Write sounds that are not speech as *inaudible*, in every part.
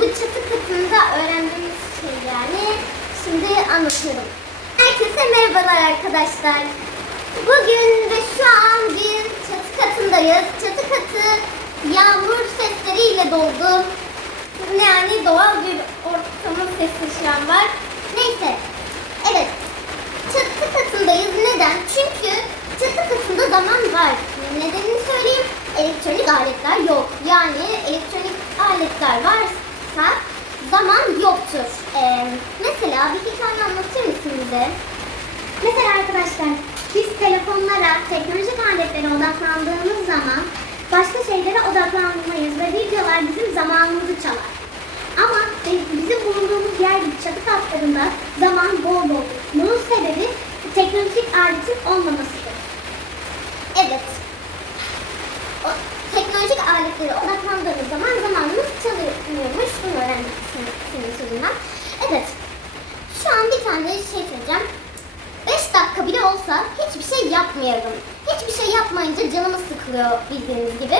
Bu çatı katında öğrendiğimiz şey yani. Şimdi anlatıyorum. Herkese merhabalar arkadaşlar. Bugün ve şu an bir çatı katındayız. Çatı katı yağmur sesleriyle doldu. Yani doğal bir ortamın sesi şu an var. Neyse. Evet. Çatı katındayız. Neden? Çünkü çatı katında zaman var. Nedenini söyleyeyim. Elektronik aletler yok. Yani elektronik aletler varsa zaman yoktur. Ee, mesela bir hikaye anlatır mısın bize? Mesela arkadaşlar biz telefonlara, teknolojik aletlere odaklandığımız zaman başka şeylere odaklanmayız ve videolar bizim zamanımızı çalar. Ama bizim bulunduğumuz yer gibi çatı katlarında zaman bol bol. Bunun sebebi teknolojik aletin olmamasıdır. Evet. O, teknolojik aletlere odaklandığımız zaman zamanımız çalıyormuş. Bunu öğrendik senin, senin sözünden. Evet. Şu an bir tane şey söyleyeceğim. 5 dakika bile olsa hiçbir şey yapmayalım. Hiçbir şey yapmayınca sıkılıyor bildiğiniz gibi.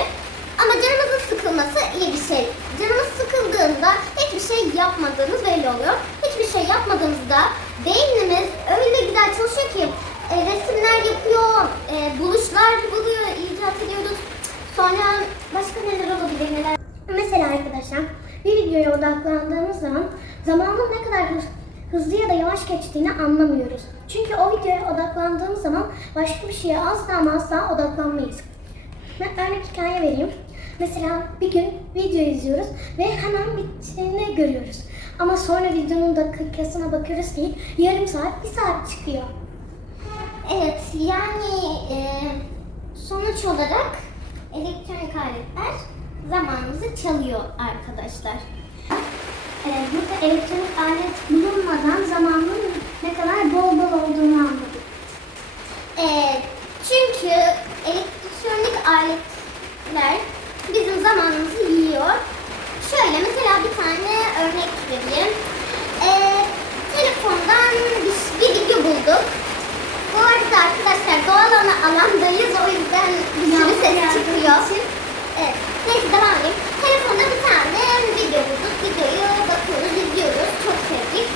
Ama canımızın sıkılması iyi bir şey. Canımız sıkıldığında hiçbir şey yapmadığımız belli oluyor. Hiçbir şey yapmadığımızda beynimiz öyle güzel çalışıyor ki e, resimler yapıyor, e, buluşlar buluyor, icat ediyoruz. Sonra başka neler olabilir neler? Mesela arkadaşlar bir videoya odaklandığımız zaman zamanın ne kadar hız- hızlı ya da yavaş geçtiğini anlamıyoruz. Çünkü o videoya odaklandığımız zaman başka bir şeye asla asla odaklanmayız. Ben örnek hikaye vereyim. Mesela bir gün video izliyoruz ve hemen bittiğini görüyoruz. Ama sonra videonun dakikasına bakıyoruz ki yarım saat, bir saat çıkıyor. Evet, yani e, sonuç olarak elektronik aletler zamanımızı çalıyor arkadaşlar. E, burada elektronik alet bulunmadan zamanın ne kadar bol bol olduğunu anladık. E, çünkü elektronik aletler bizim zamanımızı yiyor. Şöyle mesela bir tane örnek vereyim. E, telefondan bir, bir video bulduk. Bu arada arkadaşlar doğal ana alandayız o yüzden bir sürü ses çıkıyor. Evet. Neyse devam edeyim. Telefonda bir tane video bulduk. Videoyu bakıyoruz, izliyoruz. Çok sevdik.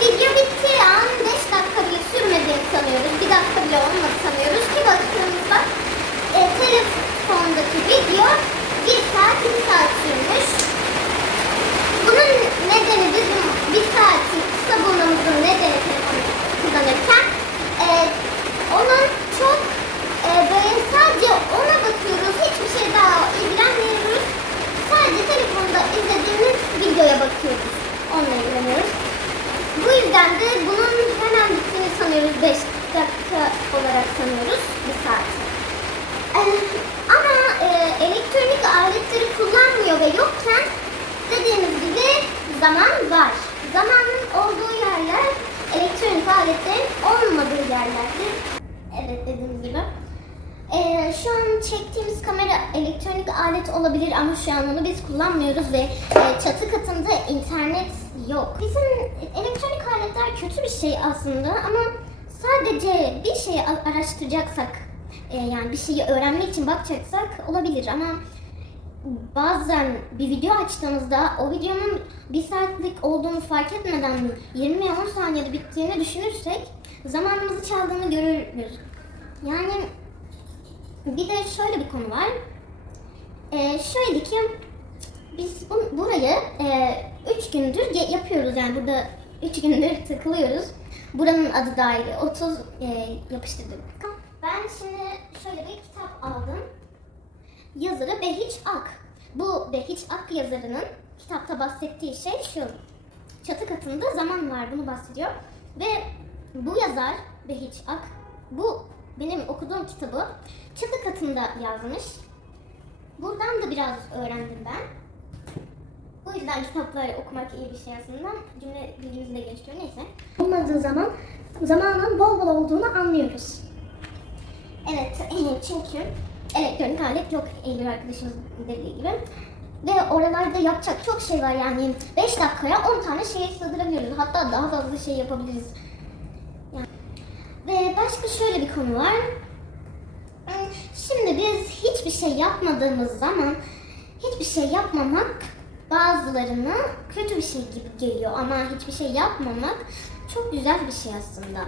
Video bittiği an 5 dakika bile sürmediğini sanıyoruz. 1 dakika bile olmadı sanıyoruz ki baktığımızda e, telefondaki video 1 saat 2 saat sürmüş. Bunun nedeni bizim bir saati kısa bulmamızın nedeni telefonu kullanırken e, onun çok e, böyle sadece ona bakıyoruz. Hiçbir şey daha ilgilenmiyoruz. Sadece telefonda izlediğimiz videoya bakıyoruz. Onunla ilgileniyoruz. Bu yüzden de bunun hemen bittiğini sanıyoruz. 5 dakika olarak sanıyoruz. Bir saat. Ee, ama e, elektronik aletleri kullanmıyor ve yokken dediğimiz gibi zaman var. Zamanın olduğu yerler elektronik aletlerin olmadığı yerlerdir. Evet dediğimiz gibi. Ee, şu an çektiğimiz kamera elektronik alet olabilir ama şu an onu biz kullanmıyoruz ve e, çatı katında internet yok. Bizim elektronik aletler kötü bir şey aslında ama sadece bir şeyi araştıracaksak e, yani bir şeyi öğrenmek için bakacaksak olabilir ama bazen bir video açtığımızda o videonun bir saatlik olduğunu fark etmeden 20 ya 10 saniyede bittiğini düşünürsek zamanımızı çaldığını görürüz. Yani bir de şöyle bir konu var. Ee, şöyle ki biz bu, burayı 3 gündür ge- yapıyoruz yani burada 3 gündür *laughs* takılıyoruz. Buranın adı dahil 30 e, yapıştırdık. Ben şimdi şöyle bir kitap aldım. Yazarı Behiç Ak. Bu Behiç Ak yazarının kitapta bahsettiği şey şu. Çatı katında zaman var bunu bahsediyor. Ve bu yazar Behiç Ak bu benim okuduğum kitabı çatı katında yazmış. Buradan da biraz öğrendim ben. Bu yüzden kitapları okumak iyi bir şey aslında. Cümle bilgimizi de geliştiriyor neyse. olmadığı zaman zamanın bol bol olduğunu anlıyoruz. Evet *laughs* çünkü elektronik alet yok Eylül arkadaşımız dediği gibi. Ve oralarda yapacak çok şey var yani 5 dakikaya 10 tane şeye sığdırabiliyoruz. Hatta daha fazla şey yapabiliriz. Yani. Ve başka şöyle bir konu var. Hmm, Şimdi biz hiçbir şey yapmadığımız zaman hiçbir şey yapmamak bazılarına kötü bir şey gibi geliyor ama hiçbir şey yapmamak çok güzel bir şey aslında.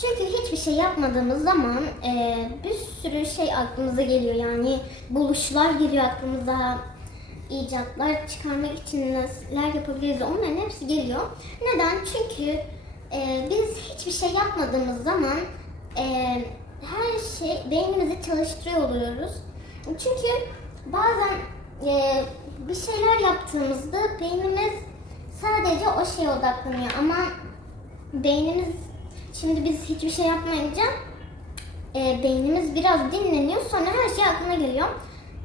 Çünkü hiçbir şey yapmadığımız zaman e, bir sürü şey aklımıza geliyor. Yani buluşlar geliyor aklımıza. icatlar çıkarmak için neler yapabiliriz onların hepsi geliyor. Neden? Çünkü e, biz hiçbir şey yapmadığımız zaman e, her şey beynimizi çalıştırıyor oluyoruz. Çünkü bazen e, bir şeyler yaptığımızda beynimiz sadece o şeye odaklanıyor ama beynimiz şimdi biz hiçbir şey yapmayınca e, beynimiz biraz dinleniyor sonra her şey aklına geliyor.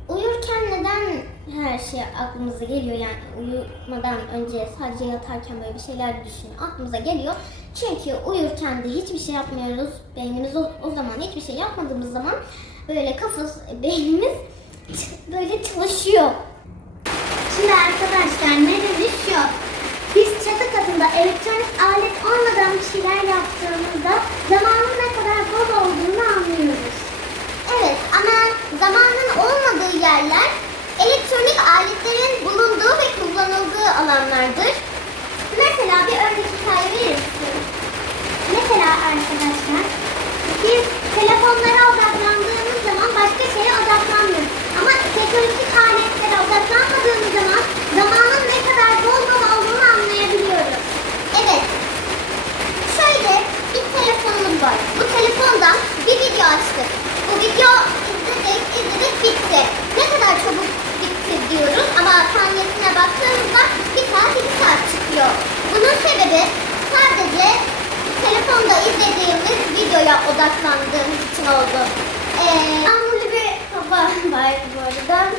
Uyurken neden her şey aklımıza geliyor yani uyumadan önce sadece yatarken böyle bir şeyler düşünüyor aklımıza geliyor. Çünkü uyurken de hiçbir şey yapmıyoruz. Beynimiz o, o zaman hiçbir şey yapmadığımız zaman böyle kafası *laughs* beynimiz böyle çalışıyor. Şimdi arkadaşlar mevzu şu. Biz katında elektronik alet olmadan bir şeyler yaptığımızda zamanın ne kadar bol olduğunu anlıyoruz. Evet ama zamanın olmadığı yerler elektronik aletlerin bulunduğu ve kullanıldığı alanlardır. Mesela bir örnek hikaye verir? Mesela arkadaşlar biz telefonlara odaklandığımız zaman başka şeye odaklanmıyoruz. Ama teknolojik aletlere odaklanmadığımız zaman zamanın ne kadar bol bol olduğunu anlayabiliyoruz. Evet. Şöyle bir telefonumuz var. Bu telefondan bir video açtık. Bu video izledik, izledik, bitti. Ne kadar çabuk bitti diyoruz ama saniyesine baktığımızda bir saat, iki saat çıkıyor. Bunun sebebi sadece telefonda izlediğimiz videoya odaklandığımız için oldu. Ee, yağmurlu bir hava *laughs* var bu arada.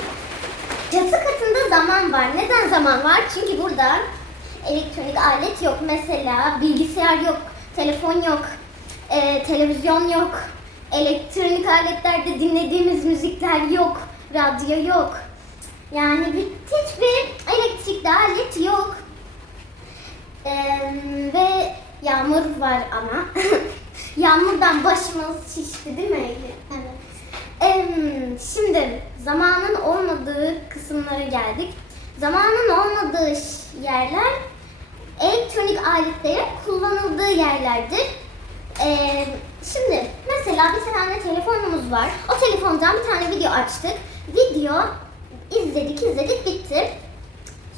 Çatı katında zaman var. Neden zaman var? Çünkü burada elektronik alet yok. Mesela bilgisayar yok, telefon yok, e, televizyon yok, elektronik aletlerde dinlediğimiz müzikler yok, radyo yok. Yani bir, hiçbir elektrikli alet yok. E, ve yağmur var ama. *laughs* Yağmurdan başımız şişti değil mi? Evet. Em, Şimdi zamanın olmadığı kısımlara geldik. Zamanın olmadığı yerler elektronik aletlerin kullanıldığı yerlerdir. Em, Şimdi mesela bir tane telefonumuz var. O telefondan bir tane video açtık. Video izledik izledik bitti.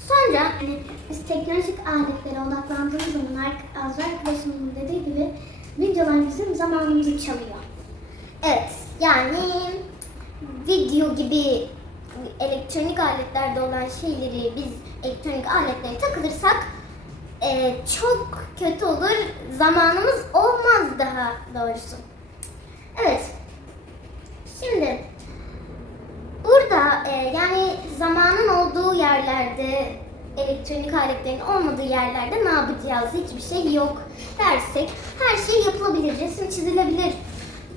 Sonra Yani biz teknolojik aletlere odaklandığımız zaman Azra arkadaşımın dediği gibi videolar bizim zamanımızı çalıyor. Evet, yani video gibi elektronik aletlerde olan şeyleri biz elektronik aletlere takılırsak e, çok kötü olur. Zamanımız olmaz daha doğrusu. Evet. Şimdi burada e, yani zamanın olduğu yerlerde elektronik aletlerin olmadığı yerlerde ne yapacağız? Hiçbir şey yok dersek her şey yapılabilir. Resim çizilebilir.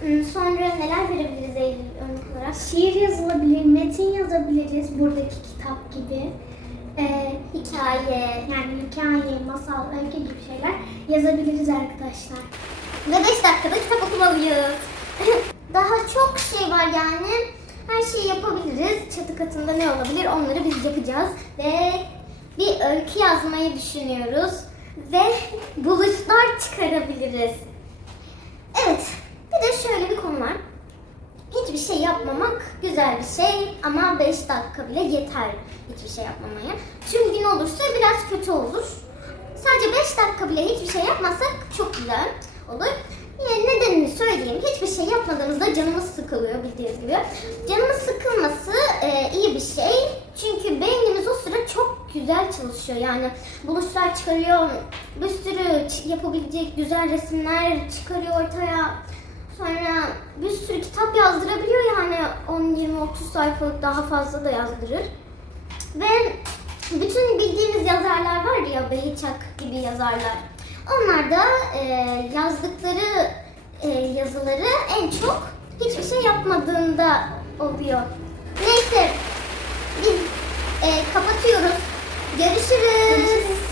Hmm, Sonra neler verebiliriz Eylül olarak? Şiir yazılabilir, metin yazabiliriz buradaki kitap gibi. Ee, Hikaye. yani hikaye, masal, öykü gibi şeyler yazabiliriz arkadaşlar. Ve 5 dakikada kitap okumalıyız. *laughs* Daha çok şey var yani. Her şeyi yapabiliriz. Çatı katında ne olabilir onları biz yapacağız. Ve bir öykü yazmayı düşünüyoruz. Ve *laughs* buluşlar çıkarabiliriz. Evet. Bir de şöyle bir konu var. Hiçbir şey yapmamak güzel bir şey ama 5 dakika bile yeter hiçbir şey yapmamaya. Tüm gün olursa biraz kötü olur. Sadece 5 dakika bile hiçbir şey yapmasak çok güzel olur. Yine nedenini söyleyeyim. Hiçbir şey yapmadığımızda canımız sıkılıyor bildiğiniz gibi. Canımız sıkılması e, iyi bir şey. Çünkü beynimiz o sıra çok güzel çalışıyor. Yani buluşlar çıkarıyor. Bir sürü yapabilecek güzel resimler çıkarıyor ortaya. Sonra bir sürü kitap yazdırabiliyor yani 10, 20, 30 sayfalık daha fazla da yazdırır. Ve bütün bildiğimiz yazarlar var ya Behiçak gibi yazarlar. Onlar da e, yazdıkları e, yazıları en çok hiçbir şey yapmadığında oluyor. Neyse biz e, kapatıyoruz. Görüşürüz.